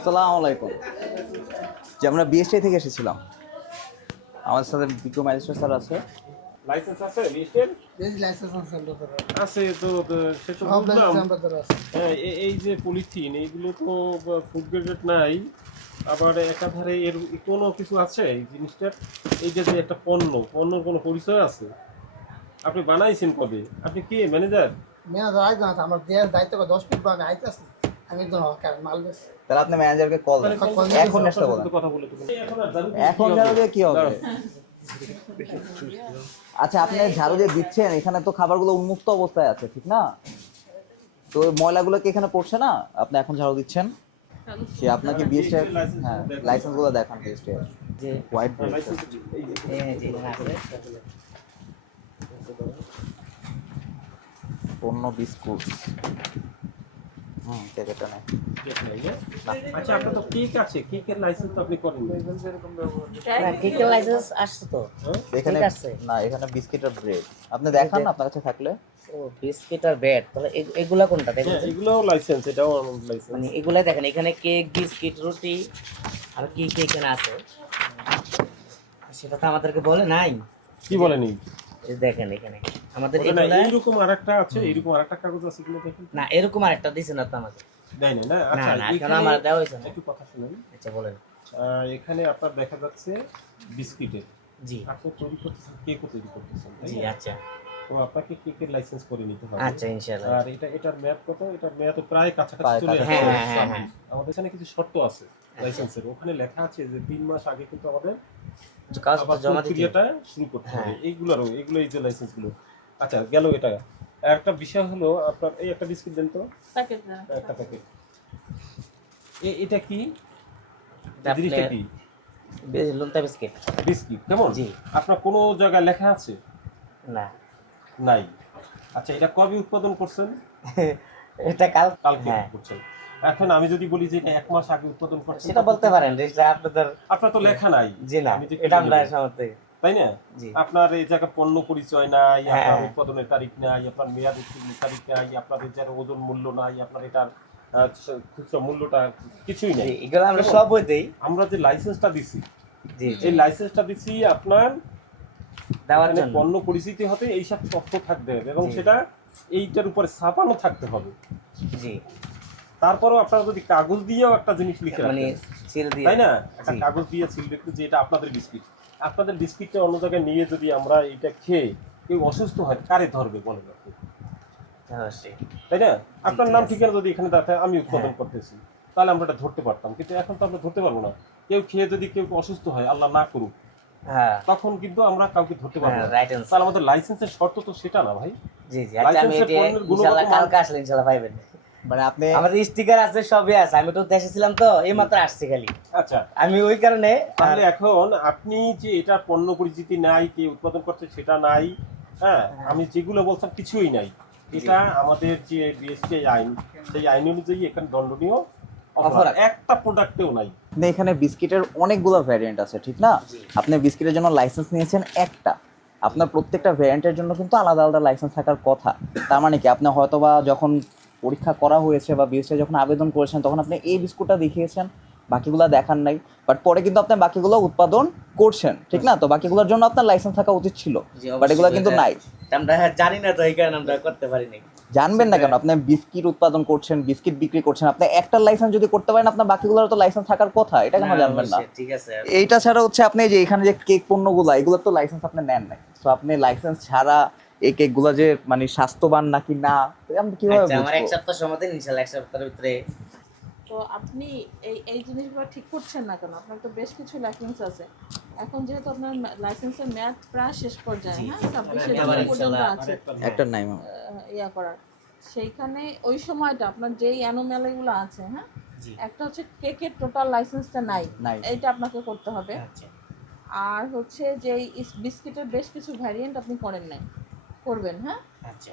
আসসালামু আলাইকুম। যে আমরা বিএসটি থেকে এসেছিলাম, আমাদের সাথে বিক্রম ম্যাজিস্ট্রেট স্যার আছে। লাইসেন্স আছে লিস্টের? বেশ লাইসেন্স আছে আছে তো সে তো সব বুঝলাম। লাইসেন্স আমাদের আছে। হ্যাঁ, এই যে পলিথিন এইগুলো তো ফুড গ্রেডেড নাই, আবার একাধারে এর কোনো কিছু আছে এই জিনিসটার? এই যে যে একটা পণ্যর কোনো পরিচয় আছে? আপনি বানাইছেন কবে? আপনি কে ম্যানেজার? ম্যানেজার আইতে না আমার দেওয়ার দায়িত্ব 10 ফিট বা আমি আইতেছি। আমি একদম হকার মাল বেশ। তাহলে আপনি ম্যানেজারকে কল দেন, এখন আসতে বলেন। কথা বলে তো এখন ঝাড়ু দিয়ে কি হবে? আচ্ছা, আপনি ঝাড়ু দিয়ে দিচ্ছেন, এখানে তো খাবারগুলো উন্মুক্ত অবস্থায় আছে, ঠিক না? তো ওই ময়লাগুলো কি এখানে পড়ছে না? আপনি এখন ঝাড়ু দিচ্ছেন, সে আপনাকে বিএসটি হ্যাঁ লাইসেন্সগুলো দেখান। বিএসটি যে হোয়াইট বোর্ড পণ্য বিস্কুট প্যাকেটটা নেই। আচ্ছা, আপনার তো কেক আছে, কেকের লাইসেন্স তো আপনি করেন কেকের লাইসেন্স আসছে তো। এখানে ঠিক আছে। না, এখানে বিস্কিট আর ব্রেড আপনি দেখান আপনার কাছে থাকলে। ও বিস্কিট আর ব্রেড, তাহলে এগুলা কোনটা দেখেন? এগুলোও লাইসেন্স, এটাও লাইসেন্স। মানে এগুলাই দেখেন, এখানে কেক, বিস্কিট, রুটি আর কি কি এখানে আছে সেটা তো আমাদেরকে বলে নাই। কি বলেনি? এই দেখেন এখানে আমাদের না, এগুলা এইরকম আরেকটা আছে, এইরকম আরেকটা কাগজ আছে, এগুলো দেখেন। না, এরকম আরেকটা দিছেন না তো আমাদের। দেয় না? না আচ্ছা, না, এখন আমার দেওয়া হয়েছে না। একটু কথা শুনুন। আচ্ছা বলেন। এখানে আপনার দেখা যাচ্ছে বিস্কিটের, জি আপনি তৈরি করতেছেন, কেকও তৈরি করতেছেন, তাই জি। না? আচ্ছা তো আপনাকে কেকের লাইসেন্স করে নিতে হবে। আচ্ছা ইনশাআল্লাহ। আর এটার মেয়াদ কত? এটার মেয়াদ তো প্রায় কাছাকাছি প্রায় চলে আসছে। হ্যাঁ, হ্যাঁ, হ্যাঁ, হ্যাঁ। আমাদের এখানে কিছু শর্ত আছে লাইসেন্সের, ওখানে লেখা আছে যে 3 মাস আগে কিন্তু আমাদের আবার জমা দিতে প্রক্রিয়াটা শুরু করতে হবে। এইগুলো এই যে লাইসেন্সগুলো। আচ্ছা, গেল এটা। আর একটা বিষয় হলো, আপনার এই একটা বিস্কিট দেন তো, একটা প্যাকেট। এটা কি জিনিসটা? কি লুন্তা বিস্কিট? বিস্কিট কেমন? জি। আপনার কোনো জায়গায় লেখা আছে? না। নাই। আচ্ছা, এটা কবে উৎপাদন করছেন? এটা কালকে হ্যাঁ। করছেন। এখন আমি যদি বলি যে এটা 1 মাস আগে উৎপাদন করছেন, সেটা বলতে পারেন, এটা আপনাদের। আপনার তো লেখা নাই। জি না, আমি যে এটা কিনে আমরা নেবো, সামর্থ্য। তাই না? জি। আপনার এই জায়গায় পণ্য পরিচয় নাই, হ্যাঁ, আপনার হ্যাঁ। উৎপাদনের তারিখ নাই, আপনার মেয়াদ উত্তীর্ণের তারিখ নাই, আপনার এই জায়গায় ওজন মূল্য নাই, আপনার এটার খুচরা মূল্যটা কিছুই নাই। জি, এগুলো আমরা সব বই দেই। আমরা যে লাইসেন্সটা দিছি, জি এই লাইসেন্সটা দিছি আপনার দেওয়ার এখানে জন্য। পণ্য পরিচিতি হতে এইসব তথ্য থাকতে হবে এবং জি। সেটা এইটার উপরে ছাপানো থাকতে হবে। জি, তারপরেও আপনারা যদি কাগজ দিয়েও একটা জিনিস লিখে মানে রাখেন, সিল দিয়ে। তাই না? একটা জি। কাগজ দিয়ে সিল লিখতে যে এটা আপনাদের বিস্কিট, আপনাদের বিস্কিটটা অন্য জায়গায় নিয়ে যদি আমরা এটা খেয়ে কেউ অসুস্থ হয়, কারে ধরবে বলেন আপনি? অবশ্যই। তাই না? আপনার ঠিক নাম আছে। ঠিকানা যদি এখানে দেখায় আমি উৎপাদন হ্যাঁ। করতেছি, তাহলে আমরা এটা ধরতে পারতাম, কিন্তু এখন তো আমরা ধরতে পারবো না। কেউ খেয়ে যদি কেউ অসুস্থ হয়, আল্লাহ না করুক, হ্যাঁ তখন কিন্তু আমরা কাউকে ধরতে পারবো হ্যাঁ, না। Right answer. তাহলে আমাদের লাইসেন্সের শর্ত তো সেটা না ভাই। জি জি। আচ্ছা, আমি লাইসেন্সের এটা পণ্যের গুণগত ইনশাআল্লাহ মান- কালকে আসলে ইনশাআল্লাহ পাইবেন। মানে আপনি আমাদের স্টিকার আছে, সবই আছে। আমি তো দেশে ছিলাম তো, এই মাত্র আসছি খালি। আচ্ছা, আমি ওই কারণে তাহলে এখন আপনি যে এটা পণ্য পরিচিতি নাই, কে উৎপাদন করছে সেটা নাই, হ্যাঁ, আমি যেগুলো বলতাম কিছুই নাই। এটা আমাদের যে বিএসটি আইন, সেই আইন অনুযায়ী এখানে দণ্ডনীয় অপরাধ। অপরাধ। একটা প্রোডাক্টেও নাই। আপনি এখানে বিস্কিটের অনেকগুলো ভ্যারিয়েন্ট আছে, ঠিক না? আপনি বিস্কিটের জন্য লাইসেন্স নিয়েছেন একটা, আপনার প্রত্যেকটা ভ্যারিয়েন্টের জন্য কিন্তু আলাদা আলাদা লাইসেন্স থাকার কথা। তার মানে কি, আপনি হয়তোবা যখন পরীক্ষা করা হয়েছে বা বিএসটি যখন আবেদন করেছেন, তখন আপনি এই বিস্কুটটা দেখিয়েছেন, বাকিগুলো দেখান নাই, বাট পরে কিন্তু আপনি বাকিগুলো উৎপাদন করছেন, ঠিক না? তো বাকিগুলোর জন্য আপনার লাইসেন্স থাকা উচিত ছিল, বাট এগুলো কিন্তু নাই। আমরা জানি না তো, এই কারণে আমরা করতে পারিনি। জানবেন না কেন? আপনি বিস্কিট উৎপাদন করছেন, বিস্কিট বিক্রি করছেন, আপনি একটা লাইসেন্স যদি করতে পারেন, আপনার বাকিগুলোর তো লাইসেন্স থাকার কথা, এটা কেন জানবেন না? ঠিক আছে। এইটা ছাড়া হচ্ছে আপনি যে এখানে যে কেক পণ্যগুলো, এগুলোর তো লাইসেন্স আপনি নেন নাই। তো আপনি লাইসেন্স ছাড়া এই কেকগুলো যে মানে স্বাস্থ্যবান নাকি না, আমি কিভাবে আচ্ছা, আমার এক বুঝবো? সপ্তাহ সময় দিন, ইনশাআল্লাহ এক সপ্তাহের ভিতরে। তো আপনি এই জিনিসগুলো ঠিক করছেন না কেন? আপনার তো বেশ কিছু লাইসেন্স আছে। এখন যেহেতু আপনার লাইসেন্সের মেয়াদ প্রায় শেষ পর্যায়ে, জি, হ্যাঁ, জি। 26 আবার জুন পর্যন্ত ইনশাআল্লাহ আছে একটা নাই ইয়া করার। সেইখানে ওই সময়টা আপনার যেই অ্যানোম্যালিগুলো আছে, হ্যাঁ, জি। একটা হচ্ছে কেকের টোটাল লাইসেন্সটা নাই, নাই। এইটা আপনাকে করতে হবে। আচ্ছা আর হচ্ছে যে বিস্কিটের বেশ কিছু ভ্যারিয়েন্ট আপনি করেন নাই, করবেন, হ্যাঁ। আচ্ছা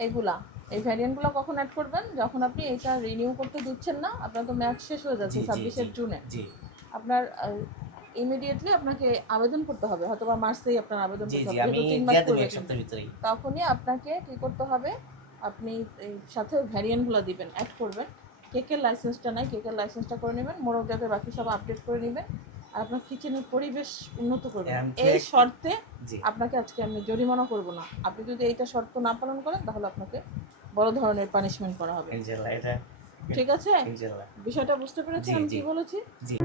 এই ভ্যারিয়েন্টগুলো কখন অ্যাড করবেন? যখন আপনি এটা রিনিউ করতে দিচ্ছেন না, আপনার তো মেয়াদ শেষ হয়ে যাচ্ছে জি, জি, 26 জুনে। জি আপনার ইমিডিয়েটলি আপনাকে আবেদন করতে হবে, হয়তো বা মার্চেই আপনার আবেদন জি করতে জি। হবে, আমি যেহেতু 3 মাস দিয়ে দেবো পূর্বে। এক সপ্তাহের ভিতরেই। তখনই আপনাকে কি করতে হবে, আপনি এই সাথে ভ্যারিয়েন্টগুলো দিবেন, অ্যাড করবেন। কেকের লাইসেন্সটা নাই, কেকের লাইসেন্সটা করে নেবেন, মোড়ক যাতে বাকি সব আপডেট করে নেবেন, আর আপনার কিচেনের পরিবেশ উন্নত করবেন। And এই cake- শর্তে জি আপনাকে আজকে আমি জরিমানা করব না। আপনি যদি এইটা শর্ত না পালন করেন তাহলে আপনাকে বড় ধরনের পানিশমেন্ট করা হবে। ইনশাল্লাহ এটা ঠিক আছে? ইনশাল্লাহ বিষয়টা বুঝতে পেরেছেন জি, আমি জি। কি বলেছি? জি